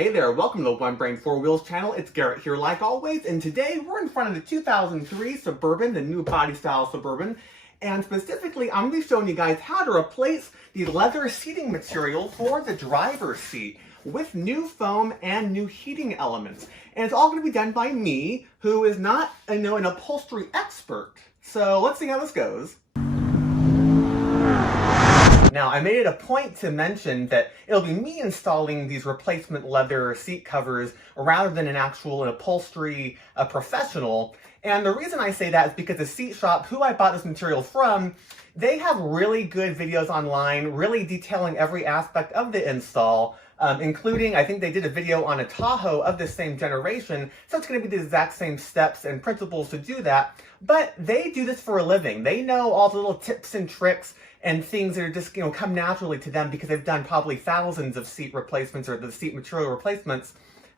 Hey there, welcome to the One Brain Four Wheels channel. It's Garrett here like always, and today we're in front of the 2003 Suburban, the new body style Suburban, and specifically I'm going to be showing you guys how to replace the leather seating material for the driver's seat with new foam and new heating elements. And it's all going to be done by me, who is not, an upholstery expert. So let's see how this goes. Now, I made it a point to mention that it'll be me installing these replacement leather seat covers rather than an upholstery professional. And the reason I say that is because the seat shop, who I bought this material from, they have really good videos online, really detailing every aspect of the install, including, I think they did a video on a Tahoe of the same generation, so it's going to be the exact same steps and principles to do that. But they do this for a living. They know all the little tips and tricks and things that are just, come naturally to them because they've done probably thousands of seat replacements or the seat material replacements,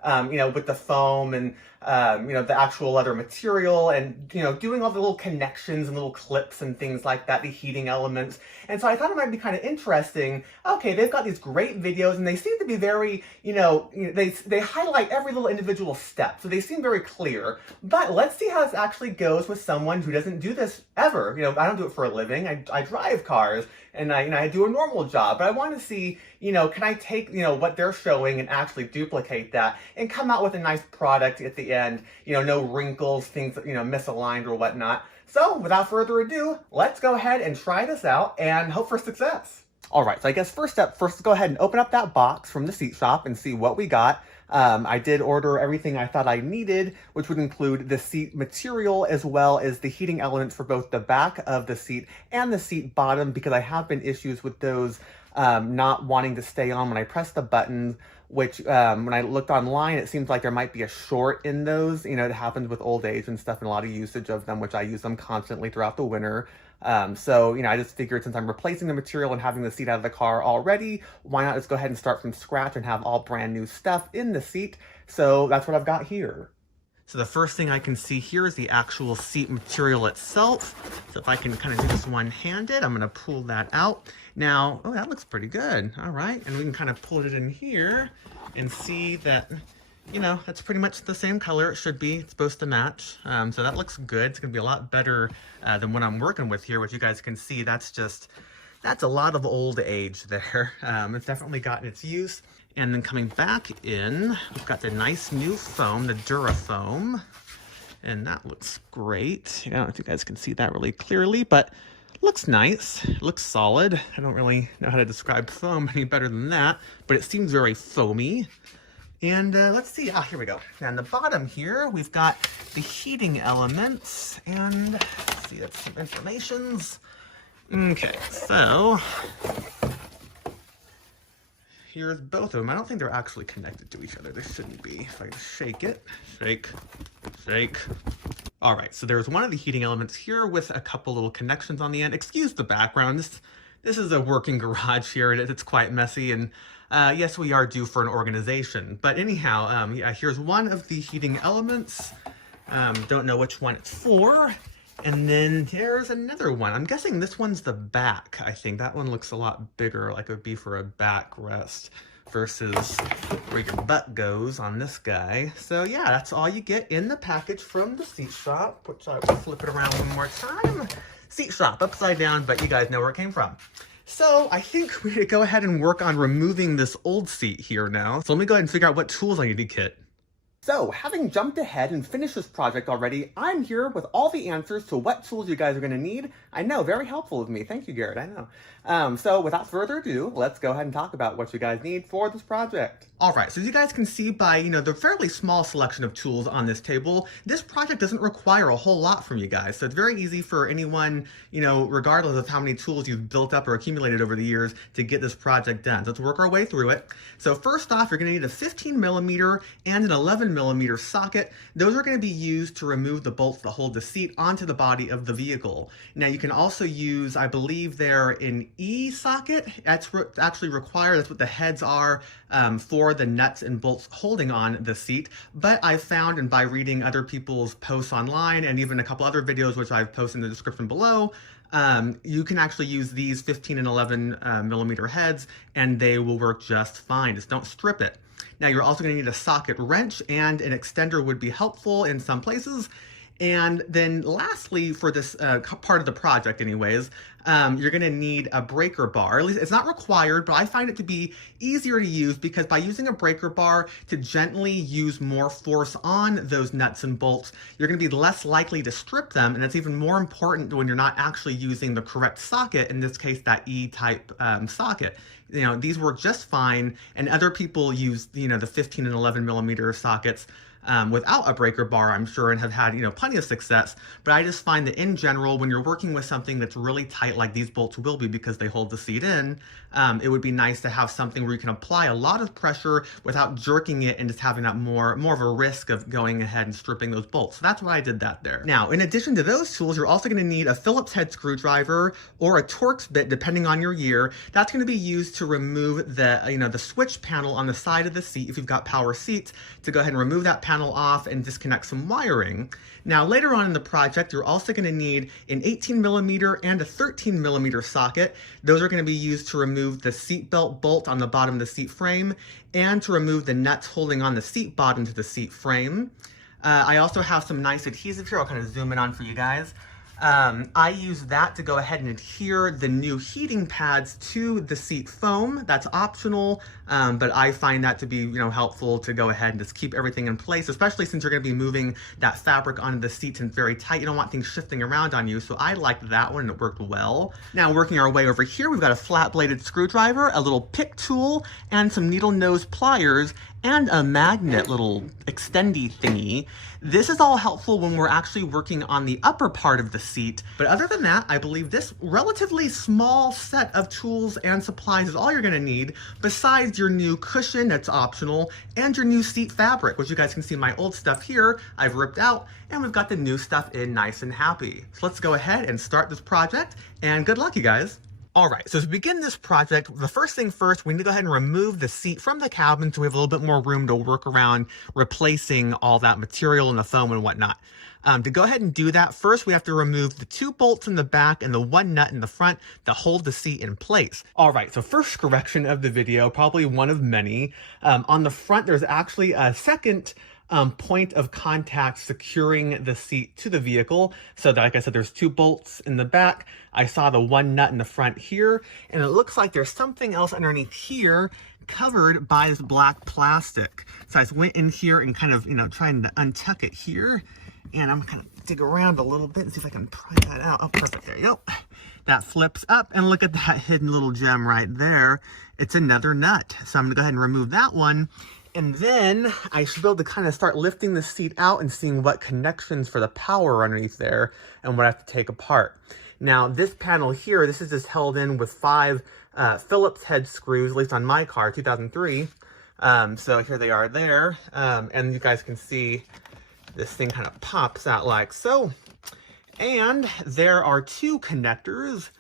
with the foam and, the actual leather material and, doing all the little connections and little clips and things like that, the heating elements. And so I thought it might be kind of interesting. Okay, they've got these great videos and they seem to be very, they highlight every little individual step. So they seem very clear. But let's see how this actually goes with someone who doesn't do this ever. I don't do it for a living. I drive cars and I do a normal job, but I want to see, can I take, what they're showing and actually duplicate that and come out with a nice product at the end, no wrinkles, things, misaligned or whatnot. So without further ado, let's go ahead and try this out and hope for success. All right, so I guess first, let's go ahead and open up that box from the seat shop and see what we got. I did order everything I thought I needed, which would include the seat material as well as the heating elements for both the back of the seat and the seat bottom, because I have been issues with those not wanting to stay on when I press the buttons, which when I looked online, it seems like there might be a short in those. It happens with old age and stuff and a lot of usage of them, which I use them constantly throughout the winter. So, I just figured since I'm replacing the material and having the seat out of the car already, why not just go ahead and start from scratch and have all brand new stuff in the seat. So that's what I've got here. So the first thing I can see here is the actual seat material itself. So if I can kind of do this one-handed, I'm going to pull that out. Now, oh, that looks pretty good. All right. And we can kind of pull it in here and see that, that's pretty much the same color it should be. It's supposed to match. So that looks good. It's going to be a lot better than what I'm working with here, which you guys can see. That's a lot of old age there. It's definitely gotten its use. And then coming back in, we've got the nice new foam, the Durafoam. And that looks great. I don't know if you guys can see that really clearly, but looks nice. Looks solid. I don't really know how to describe foam any better than that, but it seems very foamy. And let's see, here we go. And the bottom here, we've got the heating elements, and let's see, that's some informations. Okay, so here's both of them. I don't think they're actually connected to each other. They shouldn't be. If I shake it, shake, shake. All right, so there's one of the heating elements here with a couple little connections on the end. Excuse the background. This is a working garage here. It's quite messy, and yes, we are due for an organization. But anyhow, yeah, here's one of the heating elements. Don't know which one it's for. And then there's another one. I'm guessing this one's the back, I think. That one looks a lot bigger, like it would be for a backrest versus where your butt goes on this guy. So yeah, that's all you get in the package from the seat shop, which I will flip it around one more time. Seat shop, upside down, but you guys know where it came from. So I think we're gonna go ahead and work on removing this old seat here now. So let me go ahead and figure out what tools I need to get. So, having jumped ahead and finished this project already, I'm here with all the answers to what tools you guys are going to need. I know, very helpful of me. Thank you, Garrett, I know. So, without further ado, let's go ahead and talk about what you guys need for this project. Alright, so as you guys can see by, the fairly small selection of tools on this table, this project doesn't require a whole lot from you guys. So it's very easy for anyone, regardless of how many tools you've built up or accumulated over the years to get this project done. So let's work our way through it. So first off, you're going to need a 15mm and an 11mm socket. Those are going to be used to remove the bolts that hold the seat onto the body of the vehicle. Now you can also use, I believe they're an E-socket. That's actually required. That's what the heads are for the nuts and bolts holding on the seat. But I've found, and by reading other people's posts online and even a couple other videos which I've posted in the description below, you can actually use these 15 and 11 millimeter heads and they will work just fine. Just don't strip it. Now you're also going to need a socket wrench, and an extender would be helpful in some places. And then lastly, for this part of the project anyways, you're gonna need a breaker bar. At least it's not required, but I find it to be easier to use because by using a breaker bar to gently use more force on those nuts and bolts, you're gonna be less likely to strip them. And it's even more important when you're not actually using the correct socket, in this case, that E-type socket. You know, these work just fine, and other people use, you know, the 15 and 11 millimeter sockets without a breaker bar, I'm sure, and have had, you know, plenty of success. But I just find that in general, when you're working with something that's really tight like these bolts will be because they hold the seat in, it would be nice to have something where you can apply a lot of pressure without jerking it and just having that more of a risk of going ahead and stripping those bolts. So that's why I did that there. Now, in addition to those tools, you're also going to need a Phillips head screwdriver or a Torx bit, depending on your year. That's going to be used to remove the, you know, the switch panel on the side of the seat if you've got power seats, to go ahead and remove that panel off and disconnect some wiring. Now, later on in the project, you're also going to need an 18 millimeter and a 13 millimeter socket. Those are going to be used to remove the seat belt bolt on the bottom of the seat frame and to remove the nuts holding on the seat bottom to the seat frame. I also have some nice adhesive here. I'll kind of zoom in on for you guys. I use that to go ahead and adhere the new heating pads to the seat foam. That's optional, but I find that to be, you know, helpful to go ahead and just keep everything in place, especially since you're going to be moving that fabric onto the seats and it's very tight. You don't want things shifting around on you, so I liked that one and it worked well. Now, working our way over here, we've got a flat-bladed screwdriver, a little pick tool, and some needle nose pliers, and a magnet little extendy thingy. This is all helpful when we're actually working on the upper part of the seat. But other than that, I believe this relatively small set of tools and supplies is all you're gonna need, besides your new cushion that's optional, and your new seat fabric, which you guys can see my old stuff here, I've ripped out, and we've got the new stuff in nice and happy. So let's go ahead and start this project, and good luck, you guys. All right, so to begin this project, the first thing first, we need to go ahead and remove the seat from the cabin so we have a little bit more room to work around replacing all that material and the foam and whatnot. To go ahead and do that, first we have to remove the 2 bolts in the back and the 1 nut in the front to hold the seat in place. All right, so first correction of the video, probably one of many. On the front, there's actually a second point of contact securing the seat to the vehicle. So that, like I said, there's 2 bolts in the back. I saw the 1 nut in the front here, and it looks like there's something else underneath here covered by this black plastic. So I just went in here and kind of, you know, trying to untuck it here, and I'm gonna dig around a little bit and see if I can pry that out. Oh, perfect, there you go. That flips up, and look at that hidden little gem right there. It's another nut. So I'm gonna go ahead and remove that one. And then I should be able to kind of start lifting the seat out and seeing what connections for the power are underneath there and what I have to take apart. Now, this panel here, this is just held in with 5 Phillips head screws, at least on my car, 2003. So here they are there. And you guys can see this thing kind of pops out like so. And there are 2 connectors.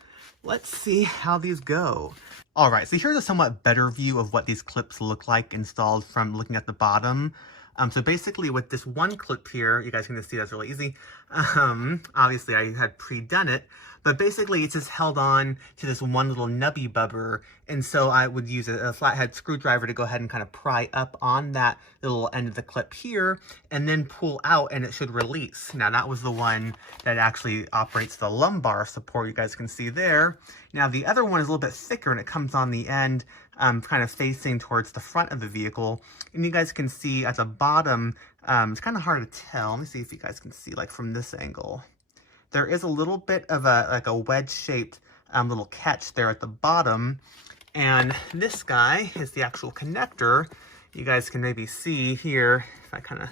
Let's see how these go. All right, so here's a somewhat better view of what these clips look like installed from looking at the bottom. So basically with this one clip here, you guys can just see that's really easy. Obviously I had pre-done it, but basically it's just held on to this one little nubby bubber. And so I would use a flathead screwdriver to go ahead and kind of pry up on that little end of the clip here and then pull out, and it should release. Now that was the one that actually operates the lumbar support, you guys can see there. Now the other one is a little bit thicker and it comes on the end, kind of facing towards the front of the vehicle. And you guys can see at the bottom, it's kind of hard to tell. Let me see if you guys can see, like from this angle. There is a little bit of a wedge-shaped little catch there at the bottom. And this guy is the actual connector. You guys can maybe see here, if I kind of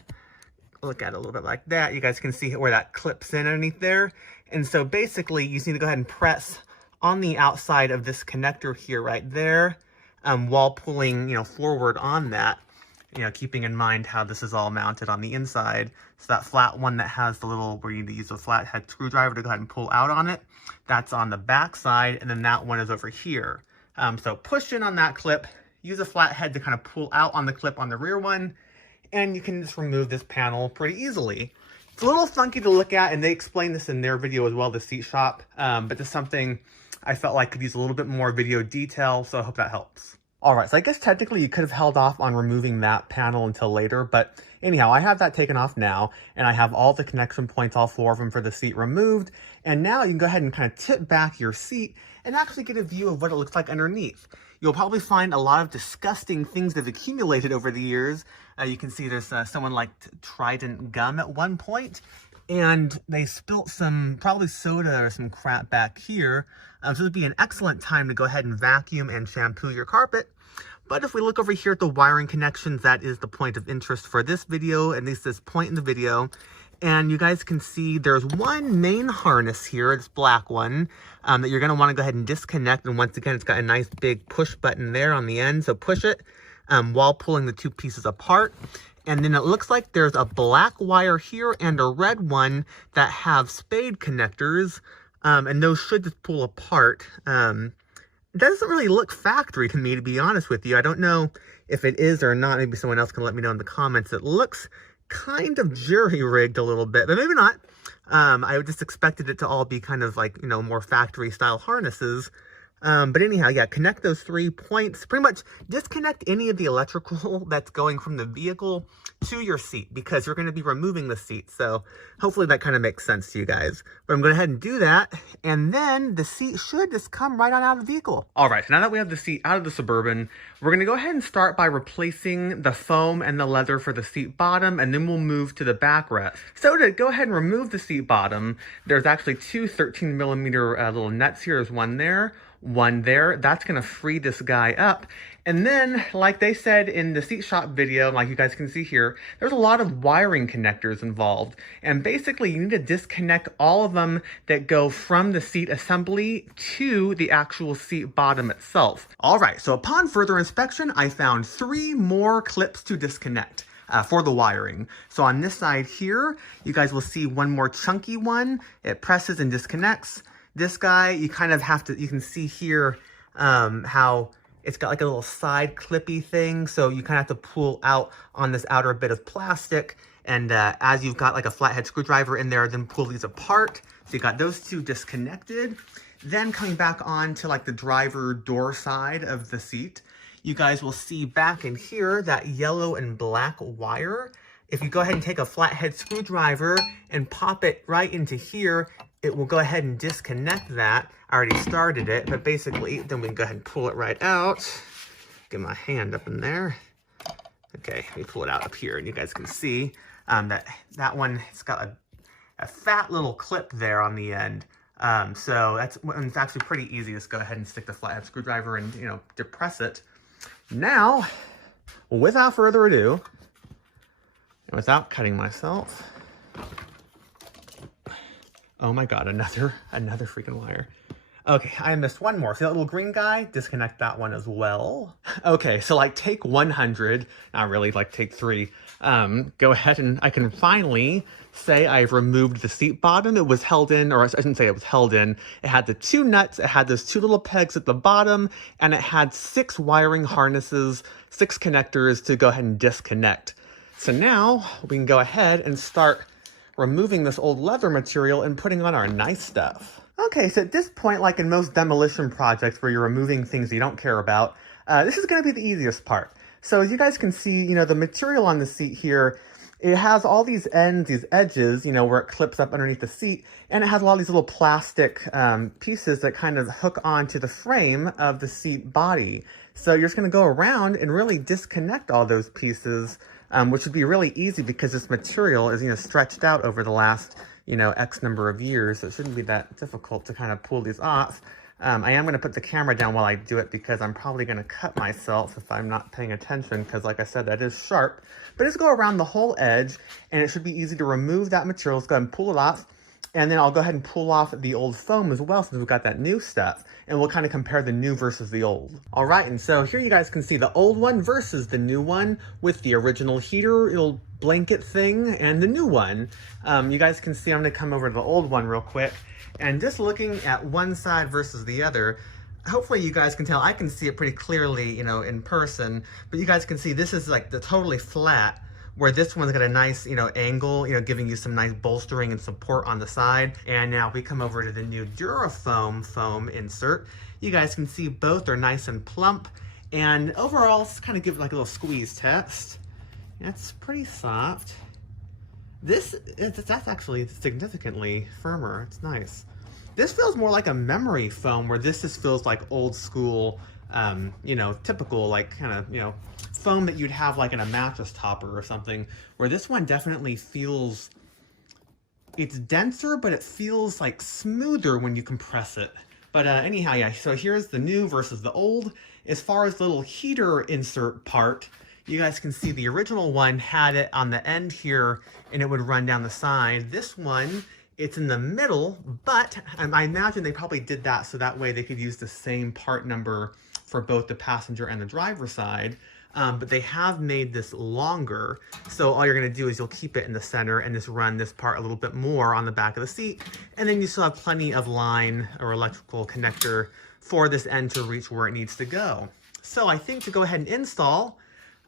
look at it a little bit like that, you guys can see where that clips in underneath there. And so basically you just need to go ahead and press on the outside of this connector here right there, while pulling, you know, forward on that, you know, keeping in mind how this is all mounted on the inside. So that flat one that has the little, where you need to use a flathead screwdriver to go ahead and pull out on it, that's on the back side, and then that one is over here. So push in on that clip, use a flathead to kind of pull out on the clip on the rear one, and you can just remove this panel pretty easily. It's a little funky to look at, and they explain this in their video as well, the seat shop, but just something I felt like could use a little bit more video detail, so I hope that helps. All right, so I guess technically you could have held off on removing that panel until later, but anyhow, I have that taken off now, and I have all the connection points, all 4 of them for the seat removed, and now you can go ahead and kind of tip back your seat and actually get a view of what it looks like underneath. You'll probably find a lot of disgusting things that have accumulated over the years. You can see there's someone like Trident gum at one point, and they spilt some probably soda or some crap back here. So this would be an excellent time to go ahead and vacuum and shampoo your carpet. But if we look over here at the wiring connections, that is the point of interest for this video, at least this point in the video. And you guys can see there's one main harness here, this black one, that you're going to want to go ahead and disconnect. And once again, it's got a nice big push button there on the end, so push it while pulling the 2 pieces apart. And then it looks like there's a black wire here and a red one that have spade connectors, and those should just pull apart. It doesn't really look factory to me, to be honest with you. I don't know if it is or not. Maybe someone else can let me know in the comments. It looks kind of jury-rigged a little bit, but maybe not. I just expected it to all be kind of like, you know, more factory-style harnesses. But anyhow, yeah, connect those 3 points. Pretty much disconnect any of the electrical that's going from the vehicle to your seat, because you're going to be removing the seat. So hopefully that kind of makes sense to you guys. But I'm going to go ahead and do that, and then the seat should just come right on out of the vehicle. All right, so now that we have the seat out of the Suburban, we're going to go ahead and start by replacing the foam and the leather for the seat bottom, and then we'll move to the backrest. So to go ahead and remove the seat bottom, there's actually 2 13mm little nuts here. There's one there, one there. That's going to free this guy up. And then, like they said in the seat shop video, like you guys can see here, there's a lot of wiring connectors involved. And basically, you need to disconnect all of them that go from the seat assembly to the actual seat bottom itself. All right, so upon further inspection, I found 3 more clips to disconnect for the wiring. So on this side here, you guys will see one more chunky one. It presses and disconnects. This guy, you kind of have to, you can see here how it's got like a little side clippy thing. So you kind of have to pull out on this outer bit of plastic. And as you've got like a flathead screwdriver in there, then pull these apart. So you got those 2 disconnected. Then coming back on to like the driver door side of the seat, you guys will see back in here that yellow and black wire. If you go ahead and take a flathead screwdriver and pop it right into here, it will go ahead and disconnect that. I already started it, but basically, then we can go ahead and pull it right out. Get my hand up in there. Okay, let me pull it out up here, and you guys can see that one, it's got a fat little clip there on the end. So it's actually pretty easy. Just go ahead and stick the flathead screwdriver and, you know, depress it. Now, without further ado, and without cutting myself, oh my god, another freaking wire. Okay, I missed one more. See that little green guy? Disconnect that one as well. Okay, so like take 100, not really, like take 3. Go ahead and I can finally say I've removed the seat bottom. It was held in, or I shouldn't say it was held in. It had the 2 nuts, it had those 2 little pegs at the bottom, and it had 6 wiring harnesses, 6 connectors to go ahead and disconnect. So now we can go ahead and start removing this old leather material and putting on our nice stuff. Okay, so at this point, like in most demolition projects where you're removing things you don't care about, this is going to be the easiest part. So as you guys can see, you know, the material on the seat here, it has all these ends, these edges, you know, where it clips up underneath the seat, and it has a lot of these little plastic pieces that kind of hook onto the frame of the seat body. So you're just going to go around and really disconnect all those pieces, which would be really easy because this material is, you know, stretched out over the last, you know, X number of years. So it shouldn't be that difficult to kind of pull these off. I am going to put the camera down while I do it because I'm probably going to cut myself if I'm not paying attention because, like I said, that is sharp. But just go around the whole edge, and it should be easy to remove that material. Let's go ahead and pull it off. And then I'll go ahead and pull off the old foam as well since we've got that new stuff. And we'll kind of compare the new versus the old. All right, and so here you guys can see the old one versus the new one with the original heater, little blanket thing, and the new one. You guys can see, I'm going to come over to the old one real quick. And just looking at one side versus the other, hopefully you guys can tell, I can see it pretty clearly, you know, in person, but you guys can see this is like the totally flat, where this one's got a nice, you know, angle, you know, giving you some nice bolstering and support on the side. And now we come over to the new Durafoam foam insert. You guys can see both are nice and plump. And overall, let's kind of give it like a little squeeze test. It's pretty soft. That's actually significantly firmer. It's nice. This feels more like a memory foam, where this just feels like old school, you know, typical, like kind of, you know, foam that you'd have like in a mattress topper or something, where this one definitely feels, it's denser, but it feels like smoother when you compress it. But anyhow, yeah, so here's the new versus the old. As far as the little heater insert part, you guys can see the original one had it on the end here and it would run down the side. This one, it's in the middle, but I imagine they probably did that so that way they could use the same part number for both the passenger and the driver side. But they have made this longer. So all you're gonna do is you'll keep it in the center and just run this part a little bit more on the back of the seat. And then you still have plenty of line or electrical connector for this end to reach where it needs to go. So I think to go ahead and install,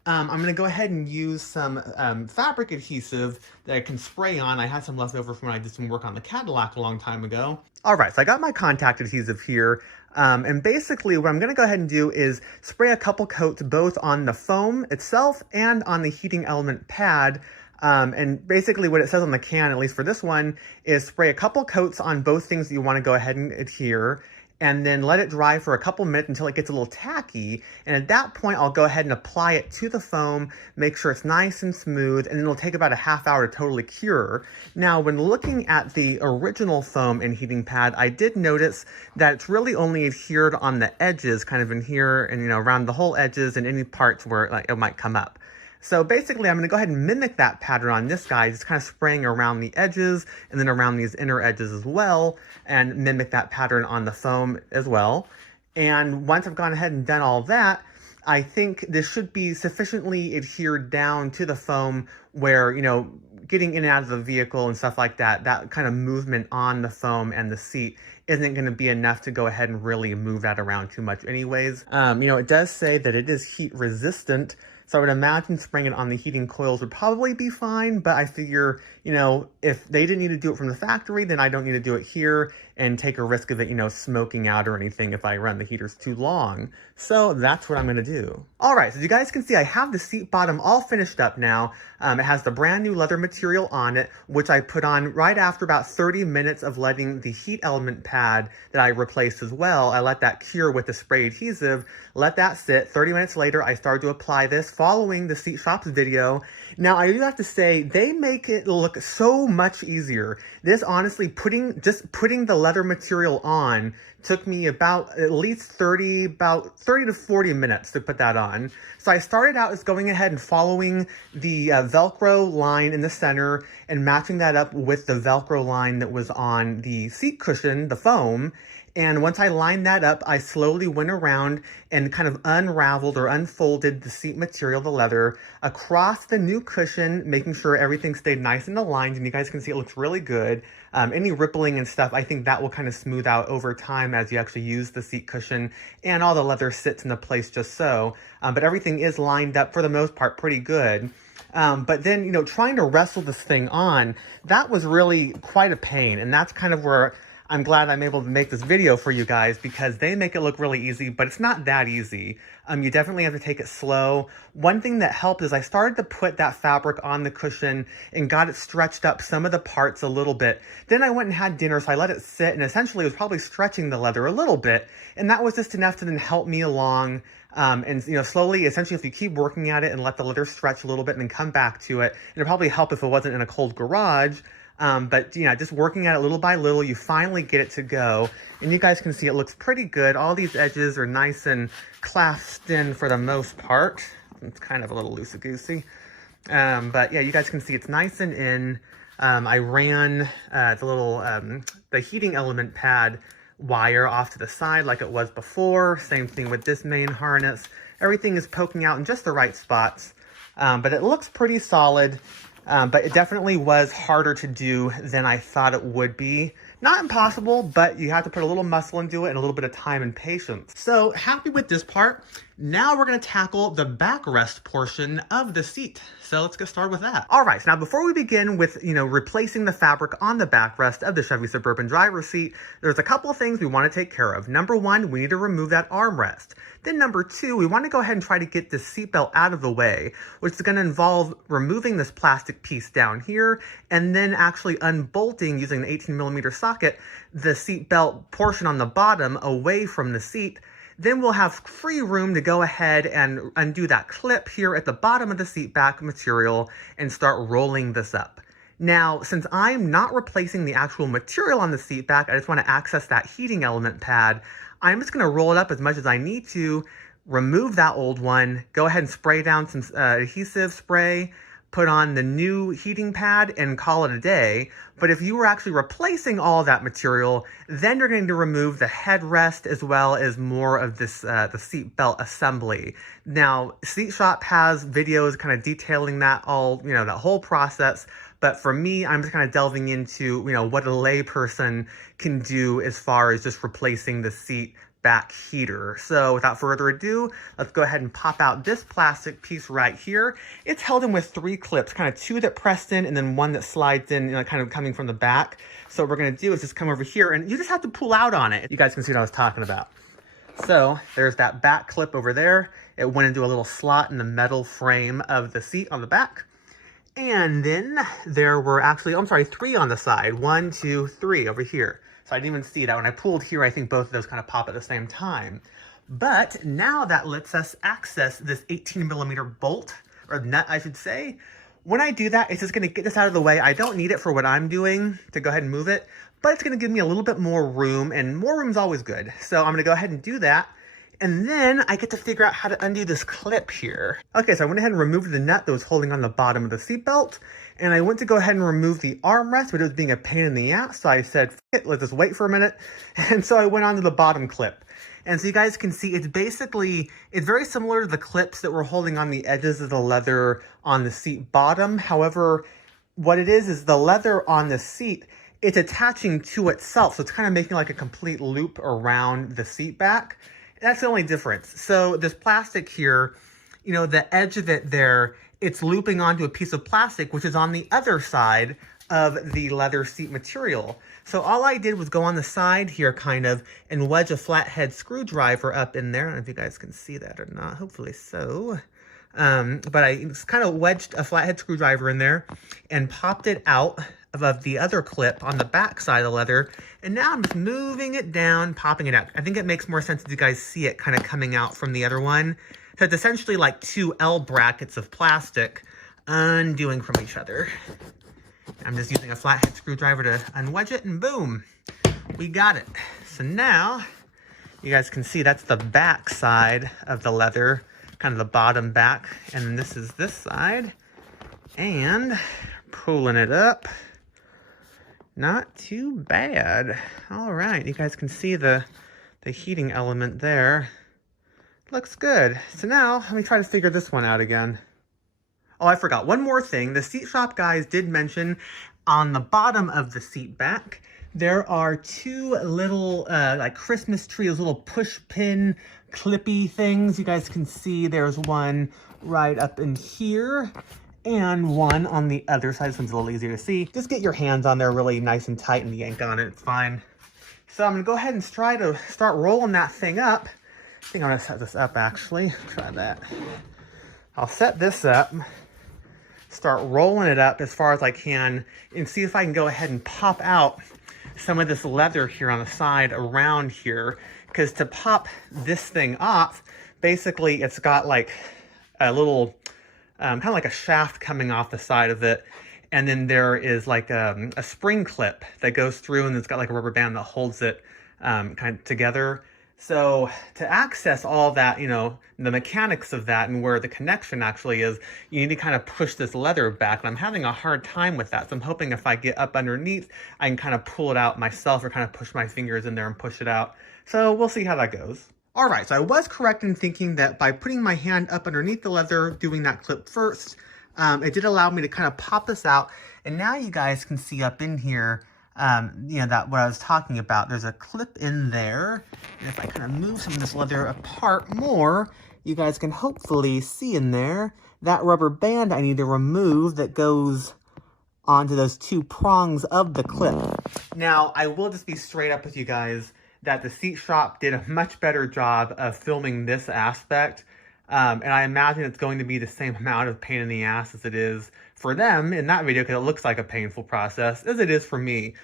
I'm gonna go ahead and use some fabric adhesive that I can spray on. I had some left over from when I did some work on the Cadillac a long time ago. All right, so I got my contact adhesive here. And basically what I'm gonna go ahead and do is spray a couple coats both on the foam itself and on the heating element pad. And basically what it says on the can, at least for this one, is spray a couple coats on both things that you wanna go ahead and adhere, and then let it dry for a couple minutes until it gets a little tacky. And at that point, I'll go ahead and apply it to the foam, make sure it's nice and smooth, and then it'll take about a half hour to totally cure. Now, when looking at the original foam and heating pad, I did notice that it's really only adhered on the edges, kind of in here and, you know, around the whole edges and any parts where like, it might come up. So basically, I'm going to go ahead and mimic that pattern on this guy, just kind of spraying around the edges and then around these inner edges as well, and mimic that pattern on the foam as well. And once I've gone ahead and done all that, I think this should be sufficiently adhered down to the foam where, you know, getting in and out of the vehicle and stuff like that, that kind of movement on the foam and the seat isn't going to be enough to go ahead and really move that around too much anyways. You know, it does say that it is heat resistant. So I would imagine spraying it on the heating coils would probably be fine, but I figure, you know, if they didn't need to do it from the factory, then I don't need to do it here and take a risk of it, you know, smoking out or anything if I run the heaters too long. So that's what I'm gonna do. All right, so as you guys can see, I have the seat bottom all finished up now. It has the brand new leather material on it, which I put on right after about 30 minutes of letting the heat element pad that I replaced as well. I let that cure with the spray adhesive, let that sit. 30 minutes later, I started to apply this following the Seat Shop's video. Now, I do have to say, they make it look so much easier. This honestly, just putting the leather material on took me about at least 30 to 40 minutes to put that on. So I started out as going ahead and following the Velcro line in the center and matching that up with the Velcro line that was on the seat cushion, the foam. And once I lined that up, I slowly went around and kind of unraveled or unfolded the seat material, the leather, across the new cushion, making sure everything stayed nice and aligned. And you guys can see it looks really good. Any rippling and stuff, I think that will kind of smooth out over time as you actually use the seat cushion and all the leather sits into place just so. But everything is lined up for the most part pretty good. But then, you know, trying to wrestle this thing on, that was really quite a pain. And that's kind of where I'm glad I'm able to make this video for you guys, because they make it look really easy, but it's not that easy. You definitely have to take it slow. One thing that helped is I started to put that fabric on the cushion and got it stretched up some of the parts a little bit. Then I went and had dinner, so I let it sit, and essentially it was probably stretching the leather a little bit. And that was just enough to then help me along. And, you know, slowly, essentially, if you keep working at it and let the leather stretch a little bit and then come back to it, it'll probably help if it wasn't in a cold garage. But, you know, just working at it little by little, you finally get it to go. And you guys can see it looks pretty good. All these edges are nice and clasped in for the most part. It's kind of a little loosey-goosey. But, yeah, you guys can see it's nice and in. I ran the heating element pad wire off to the side like it was before. Same thing with this main harness. Everything is poking out in just the right spots. But it looks pretty solid. But it definitely was harder to do than I thought it would be. Not impossible, but you have to put a little muscle into it and a little bit of time and patience. So happy with this part. Now we're going to tackle the backrest portion of the seat. So let's get started with that. All right, so now before we begin with, replacing the fabric on the backrest of the Chevy Suburban driver's seat, there's a couple of things we want to take care of. Number one, we need to remove that armrest. Then number two, we want to go ahead and try to get this seatbelt out of the way, which is going to involve removing this plastic piece down here and then actually unbolting using an 18mm socket the seatbelt portion on the bottom away from the seat. Then we'll have free room to go ahead and undo that clip here at the bottom of the seat back material and start rolling this up. Now, since I'm not replacing the actual material on the seat back, I just want to access that heating element pad. I'm just going to roll it up as much as I need to, remove that old one, go ahead and spray down some adhesive spray, put on the new heating pad, and call it a day. But if you were actually replacing all that material, then you're going to remove the headrest as well as more of this the seat belt assembly. Now, Seat Shop has videos kind of detailing that all, that whole process. But for me, I'm just kind of delving into, what a layperson can do as far as just replacing the seat back heater. So without further ado, let's go ahead and pop out this plastic piece right here. It's held in with 3 clips, kind of 2 that pressed in and then 1 that slides in, kind of coming from the back. So what we're going to do is just come over here and you just have to pull out on it. You guys can see what I was talking about. So there's that back clip over there. It went into a little slot in the metal frame of the seat on the back. And then there were actually, 3 on the side. 1, 2, 3 over here. So I didn't even see that. When I pulled here, I think both of those kind of pop at the same time. But now that lets us access this 18mm bolt, or nut, I should say. When I do that, it's just going to get this out of the way. I don't need it for what I'm doing to go ahead and move it, but it's going to give me a little bit more room, and more room is always good. So I'm going to go ahead and do that. And then I get to figure out how to undo this clip here. Okay, so I went ahead and removed the nut that was holding on the bottom of the seatbelt. And I went to go ahead and remove the armrest, but it was being a pain in the ass. So I said, let's just wait for a minute. And so I went on to the bottom clip. And so you guys can see it's very similar to the clips that were holding on the edges of the leather on the seat bottom. However, what it is the leather on the seat, it's attaching to itself. So it's kind of making like a complete loop around the seat back. That's the only difference. So this plastic here, the edge of it there, it's looping onto a piece of plastic, which is on the other side of the leather seat material. So all I did was go on the side here kind of and wedge a flathead screwdriver up in there. I don't know if you guys can see that or not, hopefully so. But I just kind of wedged a flathead screwdriver in there and popped it out of the other clip on the back side of the leather. And now I'm just moving it down, popping it out. I think it makes more sense if you guys see it kind of coming out from the other one. So it's essentially like 2 L brackets of plastic undoing from each other. I'm just using a flathead screwdriver to unwedge it, and boom, we got it. So now you guys can see that's the back side of the leather, kind of the bottom back, and this is this side. And pulling it up, not too bad. All right, you guys can see the heating element there. Looks good. So now, let me try to figure this one out again. Oh, I forgot. One more thing. The Seat Shop guys did mention on the bottom of the seat back, there are 2 little, like Christmas tree, those little push pin clippy things. You guys can see there's one right up in here and one on the other side. This one's a little easier to see. Just get your hands on there really nice and tight and yank on it. It's fine. So I'm going to go ahead and try to start rolling that thing up. I think I'm going to set this up, actually. Try that. I'll set this up, start rolling it up as far as I can, and see if I can go ahead and pop out some of this leather here on the side around here. Because to pop this thing off, basically it's got like a little, kind of like a shaft coming off the side of it. And then there is like a spring clip that goes through, and it's got like a rubber band that holds it kind of together. So to access all that, the mechanics of that and where the connection actually is, you need to kind of push this leather back. And I'm having a hard time with that. So I'm hoping if I get up underneath, I can kind of pull it out myself or kind of push my fingers in there and push it out. So we'll see how that goes. All right, so I was correct in thinking that by putting my hand up underneath the leather, doing that clip first, it did allow me to kind of pop this out. And now you guys can see up in here, that what I was talking about. There's a clip in there. And if I kind of move some of this leather apart more, you guys can hopefully see in there that rubber band I need to remove that goes onto those two prongs of the clip. Now, I will just be straight up with you guys that the seat shop did a much better job of filming this aspect. And I imagine it's going to be the same amount of pain in the ass as it is for them in that video, because it looks like a painful process, as it is for me.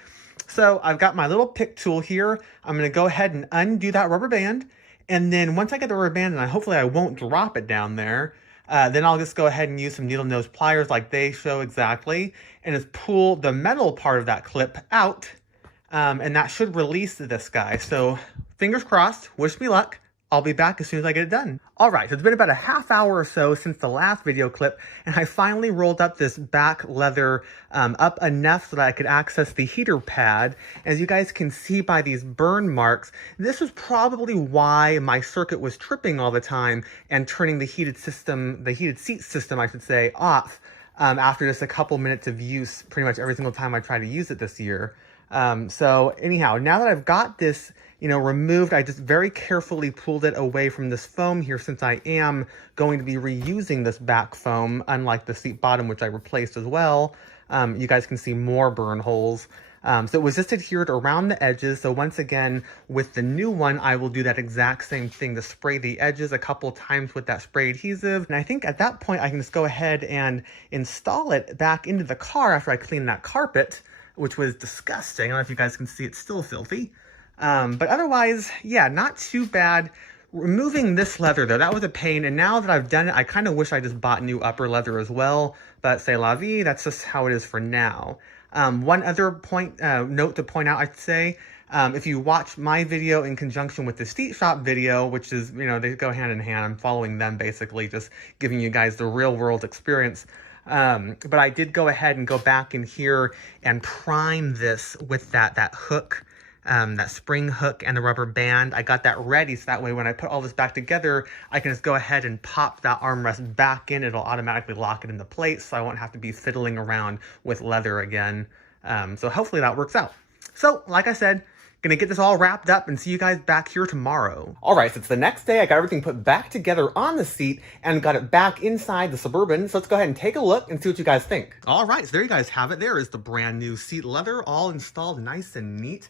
So I've got my little pick tool here. I'm going to go ahead and undo that rubber band. And then once I get the rubber band, and hopefully I won't drop it down there, then I'll just go ahead and use some needle nose pliers like they show exactly, and just pull the metal part of that clip out, and that should release this guy. So fingers crossed, wish me luck. I'll be back as soon as I get it done. All right, so it's been about a half hour or so since the last video clip, and I finally rolled up this back leather up enough so that I could access the heater pad. As you guys can see by these burn marks, this is probably why my circuit was tripping all the time and turning the heated seat system, I should say, off after just a couple minutes of use pretty much every single time I try to use it this year. So anyhow, now that I've got this, removed, I just very carefully pulled it away from this foam here, since I am going to be reusing this back foam, unlike the seat bottom, which I replaced as well. You guys can see more burn holes. So it was just adhered around the edges. So once again, with the new one, I will do that exact same thing to spray the edges a couple times with that spray adhesive. And I think at that point, I can just go ahead and install it back into the car after I clean that carpet, which was disgusting. I don't know if you guys can see, it's still filthy. But otherwise, yeah, not too bad. Removing this leather, though, that was a pain. And now that I've done it, I kind of wish I just bought new upper leather as well. But c'est la vie, that's just how it is for now. One other note to point out, I'd say, if you watch my video in conjunction with the seat shop video, which is, they go hand in hand. I'm following them, basically, just giving you guys the real world experience. But I did go ahead and go back in here and prime this with that hook, that spring hook and the rubber band. I got that ready, so that way when I put all this back together, I can just go ahead and pop that armrest back in. It'll automatically lock it into place, so I won't have to be fiddling around with leather again. So hopefully that works out. So, like I said, gonna get this all wrapped up and see you guys back here tomorrow. All right, so it's the next day. I got everything put back together on the seat and got it back inside the Suburban. So let's go ahead and take a look and see what you guys think. All right, so there you guys have it. There is the brand new seat leather, all installed nice and neat.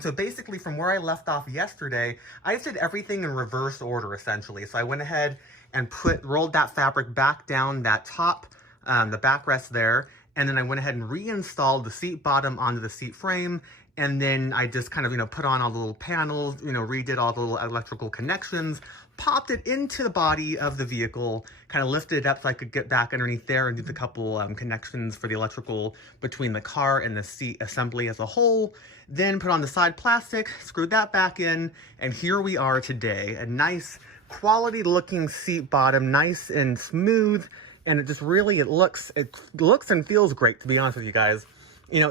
So basically from where I left off yesterday, I just did everything in reverse order, essentially. So I went ahead and rolled that fabric back down that top, the backrest there, and then I went ahead and reinstalled the seat bottom onto the seat frame. And then I just kind of, put on all the little panels, redid all the little electrical connections, popped it into the body of the vehicle, kind of lifted it up so I could get back underneath there and do the couple connections for the electrical between the car and the seat assembly as a whole. Then put on the side plastic, screwed that back in, and here we are today. A nice quality looking seat bottom, nice and smooth, and it just really, it looks and feels great, to be honest with you guys.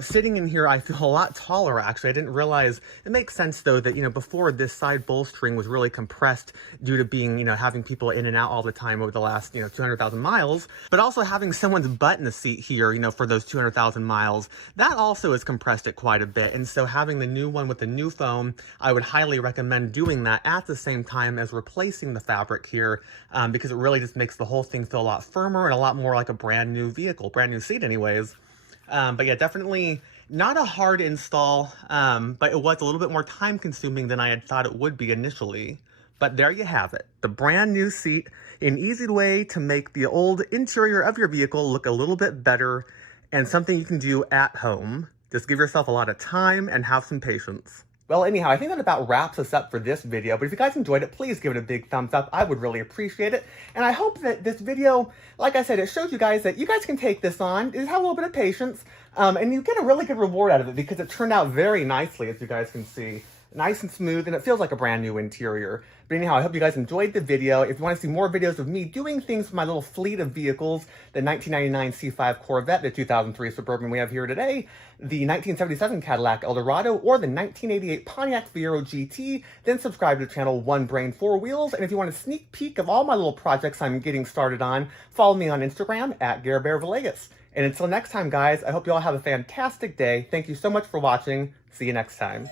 Sitting in here, I feel a lot taller, actually. I didn't realize. It makes sense, though, that, before this side bolstering was really compressed due to being, having people in and out all the time over the last, 200,000 miles, but also having someone's butt in the seat here, for those 200,000 miles, that also has compressed it quite a bit. And so having the new one with the new foam, I would highly recommend doing that at the same time as replacing the fabric here, because it really just makes the whole thing feel a lot firmer and a lot more like a brand new vehicle, brand new seat anyways. But yeah, definitely not a hard install, but it was a little bit more time consuming than I had thought it would be initially. But there you have it, the brand new seat, an easy way to make the old interior of your vehicle look a little bit better, and something you can do at home. Just give yourself a lot of time and have some patience. Well, anyhow, I think that about wraps us up for this video, but if you guys enjoyed it, please give it a big thumbs up. I would really appreciate it. And I hope that this video, like I said, it shows you guys that you guys can take this on, just have a little bit of patience, and you get a really good reward out of it because it turned out very nicely, as you guys can see. Nice and smooth, and it feels like a brand new interior. But anyhow, I hope you guys enjoyed the video. If you want to see more videos of me doing things with my little fleet of vehicles, the 1999 C5 Corvette, the 2003 Suburban we have here today, the 1977 Cadillac Eldorado, or the 1988 Pontiac Fiero GT, then subscribe to the channel One Brain Four Wheels. And if you want a sneak peek of all my little projects I'm getting started on, follow me on Instagram at GareBearVillegas. And until next time, guys, I hope you all have a fantastic day. Thank you so much for watching. See you next time.